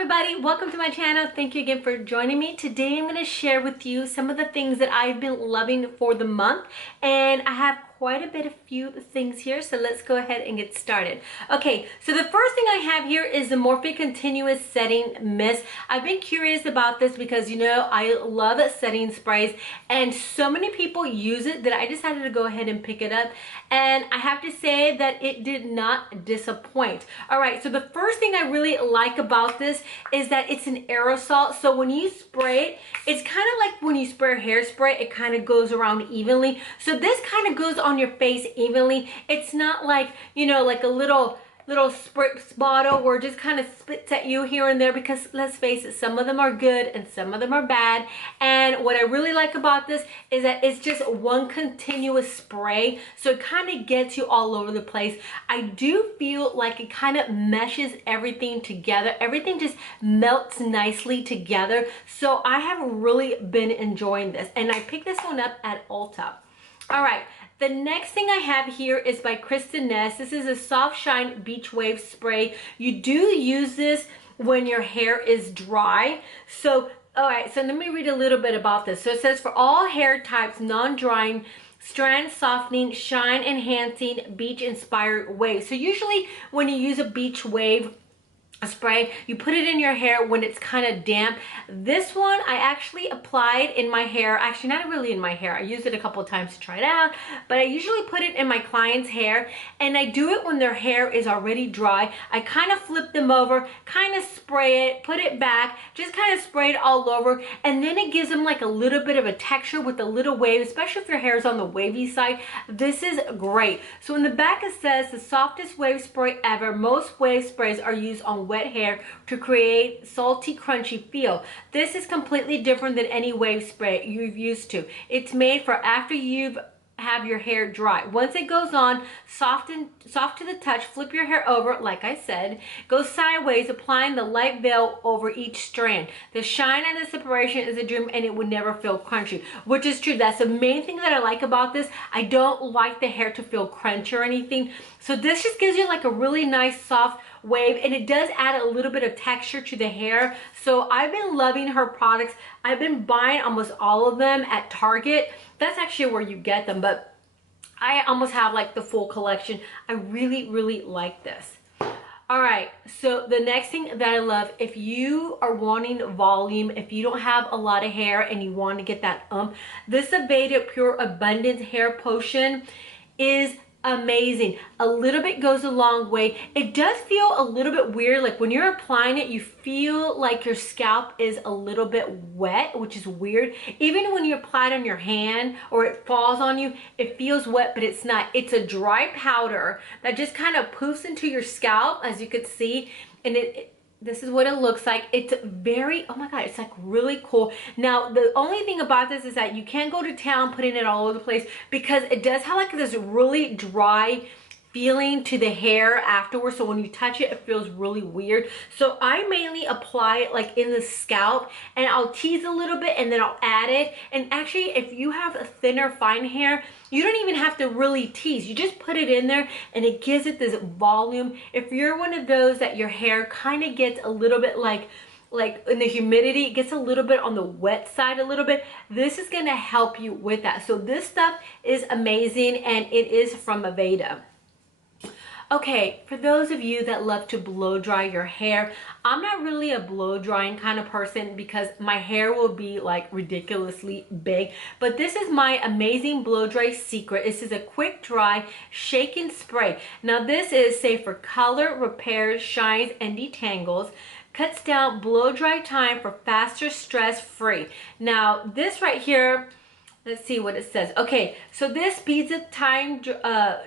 everybody, welcome to my channel. Thank you again for joining me. Today I'm going to share with you some of the things that I've been loving for the month, and I have quite a bit of few things here, so let's go ahead and get started. Okay, so the first thing I have here is the Morphe Continuous Setting Mist. I've been curious about this because, you know, I love setting sprays and so many people use it that I decided to go ahead and pick it up, and I have to say that it did not disappoint. All right, so the first thing I really like about this is that it's an aerosol, so when you spray it, it's kind of like when you spray hairspray, it kind of goes around evenly. So this kind of goes on your face evenly. It's not like, you know, like a little spritz bottle where it just kind of spits at you here and there, because let's face it, some of them are good and some of them are bad. And what I really like about this is that it's just one continuous spray, so it kind of gets you all over the place. I do feel like it kind of meshes everything together. Everything just melts nicely together. So I have really been enjoying this, and I picked this one up at Ulta. All right, the next thing I have here is by Kristin Ness. This is a Soft Shine Beach Wave Spray. You do use this when your hair is dry. So, all right, so let me read a little bit about this. So it says, for all hair types, non-drying, strand softening, shine enhancing, beach inspired wave. So usually when you use a beach wave spray, you put it in your hair when it's kind of damp. This one I actually applied in my hair, actually not really in my hair, I used it a couple of times to try it out, but I usually put it in my client's hair, and I do it when their hair is already dry. I kind of flip them over, kind of spray it, put it back, just kind of spray it all over, and then it gives them like a little bit of a texture with a little wave, especially if your hair is on the wavy side. This is great. So in the back it says, the softest wave spray ever. Most wave sprays are used on wet hair to create salty, crunchy feel. This is completely different than any wave spray you've used to. It's made for after you've have your hair dry. Once it goes on, soft to the touch, flip your hair over, like I said, go sideways, applying the light veil over each strand. The shine and the separation is a dream, and it would never feel crunchy, which is true. That's the main thing that I like about this. I don't like the hair to feel crunchy or anything. So this just gives you like a really nice soft wave, and it does add a little bit of texture to the hair. So I've been loving her products. I've been buying almost all of them at Target. That's actually where you get them, but I almost have like the full collection. I really like this. All right, so the next thing that I love, if you are wanting volume, if you don't have a lot of hair and you want to get that this Aveda Pure Abundance Hair Potion is amazing. A little bit goes a long way. It does feel a little bit weird, like when you're applying it, you feel like your scalp is a little bit wet, which is weird. Even when you apply it on your hand or it falls on you, it feels wet, but it's not. It's a dry powder that just kind of poofs into your scalp, as you could see, and this is what it looks like. It's very, oh my god, it's like really cool. Now the only thing about this is that you can't go to town putting it all over the place, because it does have like this really dry feeling to the hair afterwards. So when you touch it, it feels really weird. So I mainly apply it like in the scalp, and I'll tease a little bit and then I'll add it. And actually, if you have a thinner fine hair, you don't even have to really tease. You just put it in there and it gives it this volume. If you're one of those that your hair kind of gets a little bit like in the humidity, it gets a little bit on the wet side a little bit, this is going to help you with that. So this stuff is amazing, and it is from Aveda. Okay, for those of you that love to blow dry your hair, I'm not really a blow drying kind of person because my hair will be like ridiculously big, but this is my amazing blow dry secret. This is a quick dry shake and spray. Now this is safe for color, repairs, shines, and detangles. Cuts down blow dry time for faster, stress free. Now this right here, let's see what it says. Okay, so this speeds up time,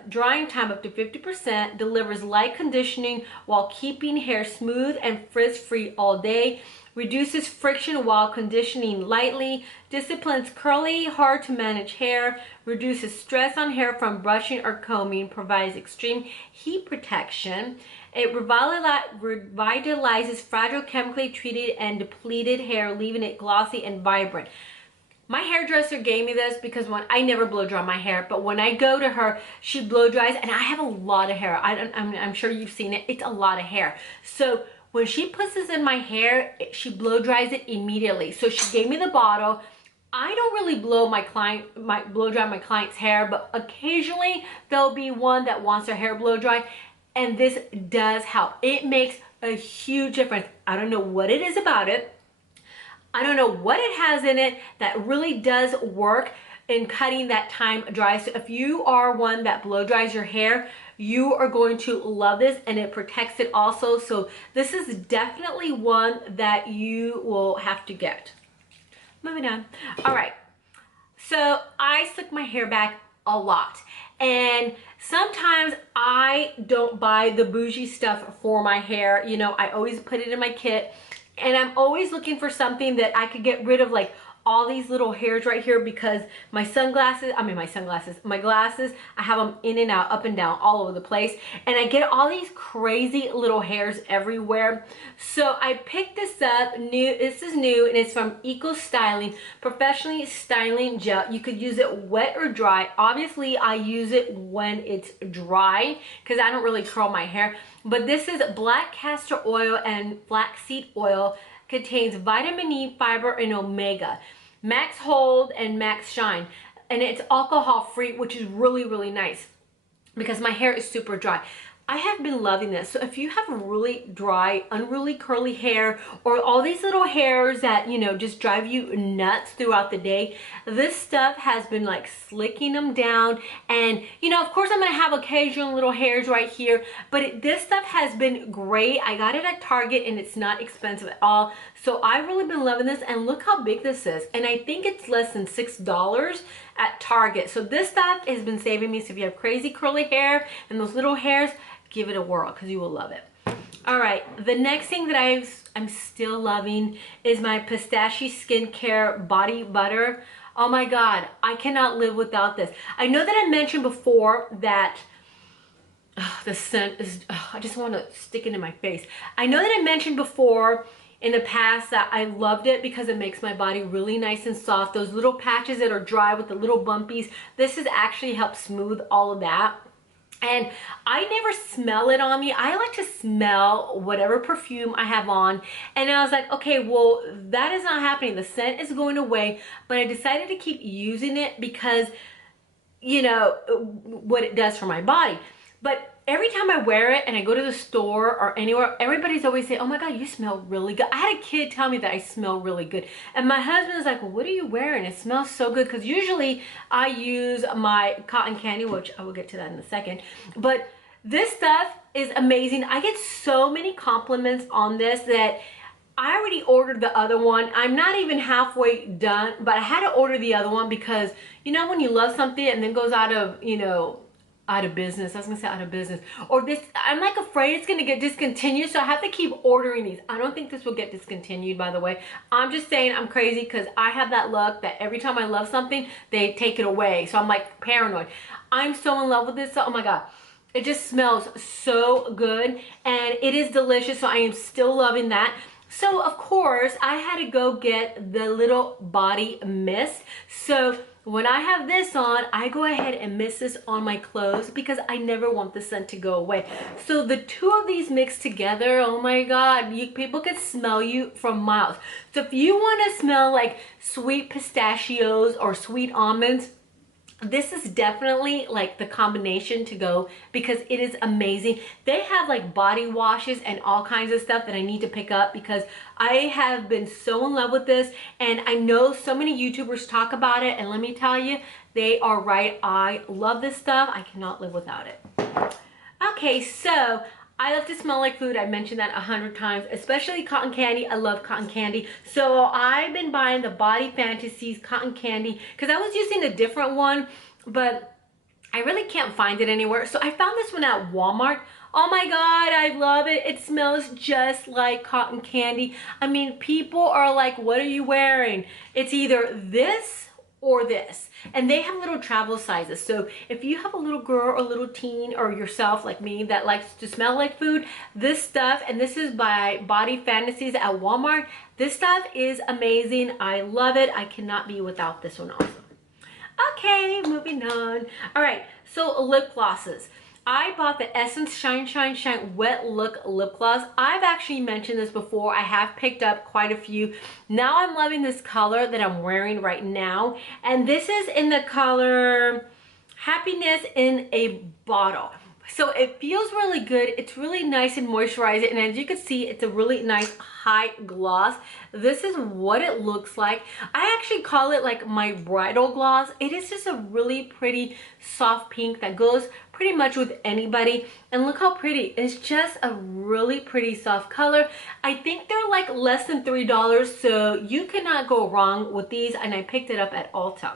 drying time up to 50%, delivers light conditioning while keeping hair smooth and frizz-free all day, reduces friction while conditioning lightly, disciplines curly, hard to manage hair, reduces stress on hair from brushing or combing, provides extreme heat protection. It revitalizes fragile, chemically treated and depleted hair, leaving it glossy and vibrant. My hairdresser gave me this because I never blow dry my hair, but when I go to her, she blow dries, and I have a lot of hair. I'm sure you've seen it. It's a lot of hair. So when she puts this in my hair, she blow dries it immediately. So she gave me the bottle. I don't really blow dry my client's hair, but occasionally there'll be one that wants their hair blow dry, and this does help. It makes a huge difference. I don't know what it is about it. I don't know what it has in it that really does work in cutting that time dry. So if you are one that blow dries your hair, you are going to love this, and it protects it also. So this is definitely one that you will have to get. Moving on. All right, so I slick my hair back a lot, and sometimes I don't buy the bougie stuff for my hair. You know, I always put it in my kit, and I'm always looking for something that I could get rid of, like all these little hairs right here, because my glasses, I have them in and out, up and down, all over the place, and I get all these crazy little hairs everywhere. So I picked this up, this is new, and it's from Eco Styling Professionally Styling Gel. You could use it wet or dry. Obviously I use it when it's dry because I don't really curl my hair, but this is black castor oil and flaxseed oil. Contains vitamin E, fiber, and omega, max hold and max shine, and it's alcohol free, which is really, really nice because my hair is super dry. I have been loving this. So if you have really dry, unruly, curly hair, or all these little hairs that, you know, just drive you nuts throughout the day, this stuff has been like slicking them down. And, you know, of course I'm gonna have occasional little hairs right here, but this stuff has been great. I got it at Target, and it's not expensive at all. So I've really been loving this, and look how big this is. And I think it's less than $6 at Target. So this stuff has been saving me. So if you have crazy curly hair and those little hairs, give it a whirl because you will love it. All right, the next thing that I'm still loving is my Pistache Skincare Body Butter. Oh my God, I cannot live without this. I know that I mentioned before that the scent is, I just want to stick it in my face. I know that I mentioned before in the past that I loved it because it makes my body really nice and soft. Those little patches that are dry with the little bumpies, this has actually helped smooth all of that. And I never smell it on me. I like to smell whatever perfume I have on. And I was like, okay, well, that is not happening. The scent is going away. But I decided to keep using it because, you know, what it does for my body. But every time I wear it and I go to the store or anywhere, everybody's always saying, oh my God, you smell really good. I had a kid tell me that I smell really good. And my husband is like, well, what are you wearing? It smells so good. Because usually I use my cotton candy, which I will get to that in a second. But this stuff is amazing. I get so many compliments on this that I already ordered the other one. I'm not even halfway done, but I had to order the other one because, you know, when you love something and then goes out of, you know, out of business. I was gonna say out of business. Or this, I'm like afraid it's gonna get discontinued, so I have to keep ordering these. I don't think this will get discontinued, by the way. I'm just saying I'm crazy because I have that luck that every time I love something, they take it away. So I'm like paranoid. I'm so in love with this. So, oh my God. It just smells so good and it is delicious. So I am still loving that. So of course I had to go get the little body mist. So when I have this on, I go ahead and mist this on my clothes because I never want the scent to go away. So the two of these mixed together, oh my God, people can smell you from miles. So if you want to smell like sweet pistachios or sweet almonds, this is definitely like the combination to go because it is amazing. They have like body washes and all kinds of stuff that I need to pick up because I have been so in love with this, and I know so many YouTubers talk about it, and let me tell you, they are right. I love this stuff. I cannot live without it. Okay, so I love to smell like food. I mentioned that 100 times, especially cotton candy. I love cotton candy. So I've been buying the Body Fantasies cotton candy because I was using a different one, but I really can't find it anywhere. So I found this one at Walmart. Oh my God, I love it. It smells just like cotton candy. I mean, people are like, what are you wearing? It's either this or this, and they have little travel sizes. So if you have a little girl or little teen or yourself like me that likes to smell like food, this stuff, and this is by Body Fantasies at Walmart, this stuff is amazing. I love it. I cannot be without this one also. Okay, moving on. All right, so lip glosses. I bought the Essence Shine Shine Shine Wet Look Lip Gloss. I've actually mentioned this before. I have picked up quite a few. Now I'm loving this color that I'm wearing right now. And this is in the color Happiness in a Bottle. So it feels really good. It's really nice and moisturizing. And as you can see, it's a really nice high gloss. This is what it looks like. I actually call it like my bridal gloss. It is just a really pretty soft pink that goes pretty much with anybody. And look how pretty. It's just a really pretty soft color. I think they're like less than $3, so you cannot go wrong with these. And I picked it up at Ulta.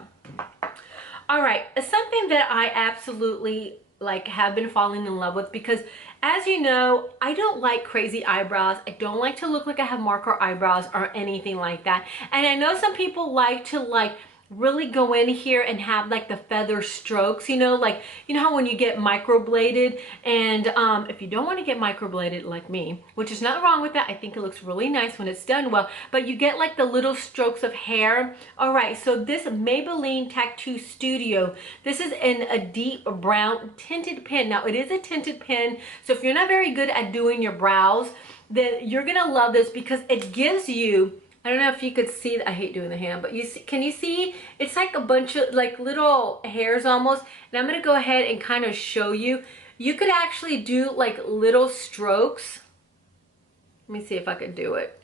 All right, something that I absolutely like have been falling in love with, because as you know, I don't like crazy eyebrows. I don't like to look like I have marker eyebrows or anything like that. And I know some people like to really go in here and have like the feather strokes, you know, like, you know how when you get microbladed, and if you don't want to get microbladed like me, which is not wrong with that, I think it looks really nice when it's done well, but you get like the little strokes of hair. All right, so this Maybelline Tattoo Studio, this is in a deep brown tinted pen. Now it is a tinted pen, so if you're not very good at doing your brows, then you're gonna love this, because it gives you, I don't know if you could see, I hate doing the hand, but you see, can you see? It's like a bunch of like little hairs almost. And I'm gonna go ahead and kind of show you. You could actually do like little strokes. Let me see if I could do it.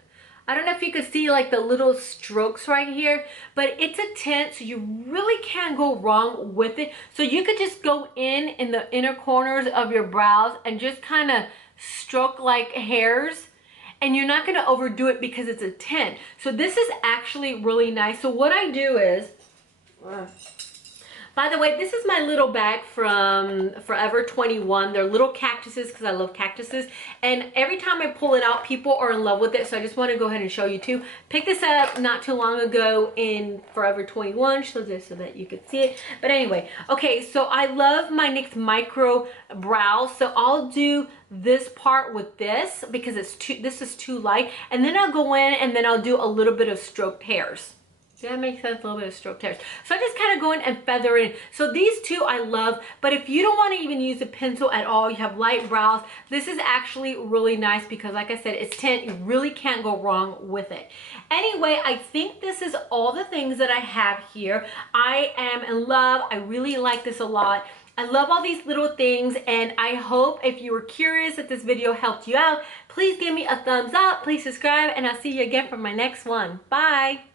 I don't know if you could see like the little strokes right here, but it's a tint, so you really can't go wrong with it. So you could just go in the inner corners of your brows and just kind of stroke like hairs. And you're not going to overdo it because it's a tint. So this is actually really nice. So what I do is, by the way, this is my little bag from Forever 21. They're little cactuses because I love cactuses. And every time I pull it out, people are in love with it. So I just want to go ahead and show you too. Picked this up not too long ago in Forever 21. Show this so that you could see it. But anyway, okay, so I love my NYX Micro Brows. So I'll do this part with this because this is too light. And then I'll go in and then I'll do a little bit of stroked hairs. Does that make sense? A little bit of stroked hairs. So I just kind of go in and feather in. So these two I love, but if you don't want to even use a pencil at all, you have light brows, this is actually really nice because like I said, it's tint. You really can't go wrong with it. Anyway, I think this is all the things that I have here. I am in love. I really like this a lot. I love all these little things, and I hope if you were curious that this video helped you out, please give me a thumbs up, please subscribe, and I'll see you again for my next one. Bye.